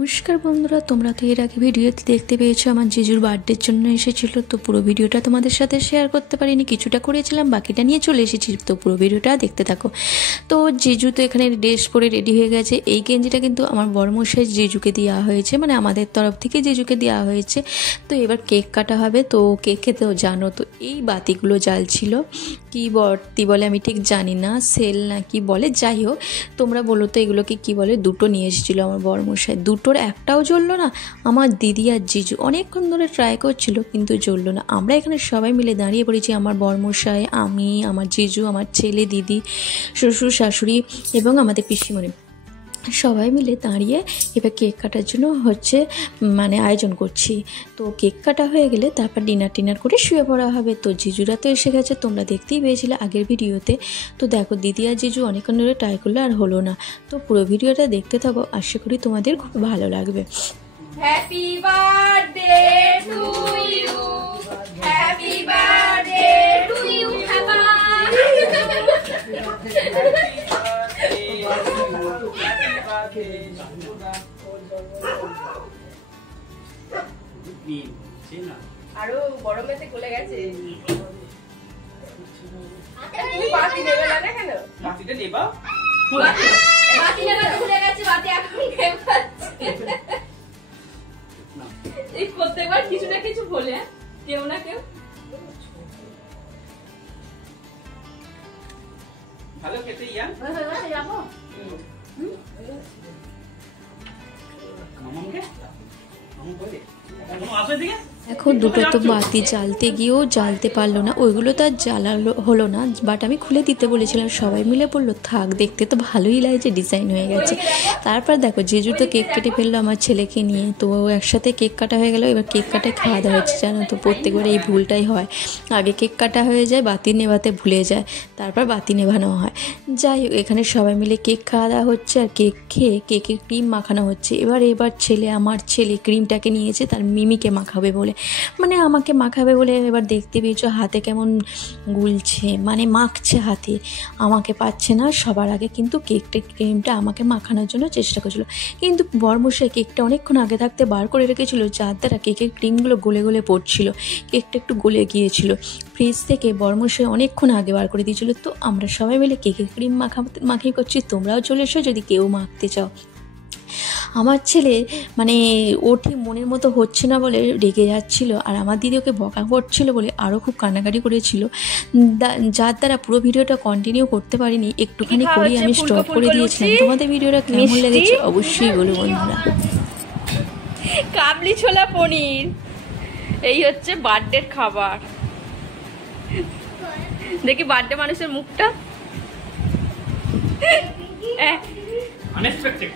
নমস্কার বন্ধুরা, তোমরা তো এর আগে ভিডিওতে দেখতে পেয়েছো আমার জিজুর বার্থডের জন্য এসেছিলো। তো পুরো ভিডিওটা তোমাদের সাথে শেয়ার করতে পারিনি, কিছুটা করেছিলাম, বাকিটা নিয়ে চলে এসেছি। তো পুরো ভিডিওটা দেখতে থাকো। তো জিজু তো এখানে ড্রেস পরে রেডি হয়ে গেছে। এই গেঞ্জিটা কিন্তু আমার বড়মশাই জিজুকে দেওয়া হয়েছে, মানে আমাদের তরফ থেকে জিজুকে দেওয়া হয়েছে। তো এবার কেক কাটা হবে। তো কেক খেতেও জানো তো এই বাতিগুলো জ্বালছিল, কী বাতি বলে আমি ঠিক জানি না, সেল না কি বলে, যাই হোক তোমরা বলো তো এগুলোকে কী বলে। দুটো নিয়ে এসেছিলো আমার বড়মশাই, দুটোর একটাও জ্বললো না। আমার দিদি আর জিজু অনেকক্ষণ ধরে ট্রাই করছিল কিন্তু জ্বললো না। আমরা এখানে সবাই মিলে দাঁড়িয়ে পড়েছি, আমার বড়মশাই, আমি, আমার জিজু, আমার ছেলে, দিদি, শ্বশুর শাশুড়ি এবং আমাদের পিসিমণি, সবাই মিলে দাঁড়িয়ে এবার কেক কাটার জন্য মানে আয়োজন করছি। তো কেক কাটা হয়ে গেলে তারপর ডিনার করে শুয়ে পড়া হবে। তো জিজুরা তো এসে গেছে, তোমরা দেখতেই পেয়েছিলে আগের ভিডিওতে। তো দেখো দিদি আর জিজু অনেকক্ষণ ধরে ট্রাই করলো আর হলো না। তো পুরো ভিডিওটা দেখতে থাকো, আশা করি তোমাদের খুব ভালো লাগবে। Happy birthday to you, happy birthday to you, আরো গরমেতে গলে গেছে। তুমি বাতি নেবে না কেন? বাতিটা নেবা? বাতি নেবে ভুলে গেছে, বাতি এখন নেবাচ্ছে। এই প্রত্যেকবার কিছু না কিছু বলে কেউ না কেউ। ভালো খেতে ইয়া যাবো মামাকে মামা কই রে মামা আসে দিকে। এখন দুটো তো বাতি জ্বালতে গিয়েও জ্বালতে পারলো না, ওইগুলো তো আর জ্বালালো হলো না। বাট আমি খুলে দিতে বলেছিলাম, সবাই মিলে বললো থাক, দেখতে তো ভালোই লাগছে, ডিজাইন হয়ে গেছে। তারপর দেখো জিজু তো কেক কেটে ফেললো আমার ছেলেকে নিয়ে। তো একসাথে কেক কাটা হয়ে গেল। এবার কেক কাটায় খাওয়া দাওয়া হচ্ছে। জানো তো প্রত্যেকবার এই ভুলটাই হয়, আগে কেক কাটা হয়ে যায়, বাতি নেভাতে ভুলে যায়, তারপর বাতি নেভানো হয়। যাই হোক এখানে সবাই মিলে কেক খাওয়া দাওয়া হচ্ছে আর কেক খেয়ে কেকে ক্রিম মাখানো হচ্ছে। এবার আমার ছেলে ক্রিমটাকে নিয়েছে তার মিমিকে মাখাবে বলে, মানে আমাকে মাখাবে বলে। এবার দেখতে পেয়েছো হাতে কেমন গুলছে, মানে মাখছে হাতে, আমাকে পাচ্ছে না। সবার আগে কিন্তু ক্রিমটা আমাকে মাখানোর জন্য চেষ্টা করছিল, কিন্তু বড়মশাই কেকটা অনেকক্ষণ আগে থাকতে বার করে রেখেছিল, যার দ্বারা কেকের ক্রিমগুলো গলে গলে পড়ছিল, কেকটা একটু গলে গিয়েছিল। ফ্রিজ থেকে বড়মশাই অনেকক্ষণ আগে বার করে দিয়েছিল। তো আমরা সবাই মিলে কেকের ক্রিম মাখি করছি। তোমরাও চলে এসো যদি কেউ মাখতে চাও। আমার ছেলে মানে ও ঠিক মনের মতো হচ্ছে না বলে রেগে যাচ্ছিল, আর আমার দিদি ওকে বকা করছিল বলে আরও খুব কান্নাকাটি করেছিল, যার দ্বারা পুরো ভিডিওটা কন্টিনিউ করতে পারিনি, একটুখানি করেই আমি স্টপ করে দিয়েছিলাম। তোমাদের ভিডিওটা কেমন লেগেছে অবশ্যই বলো বন্ধুরা। কাবলি ছোলা পনির, এই হচ্ছে বার্থডের খাবার। দেখি বার্থডে মানুষের মুখটা আনএক্সপেক্টেড।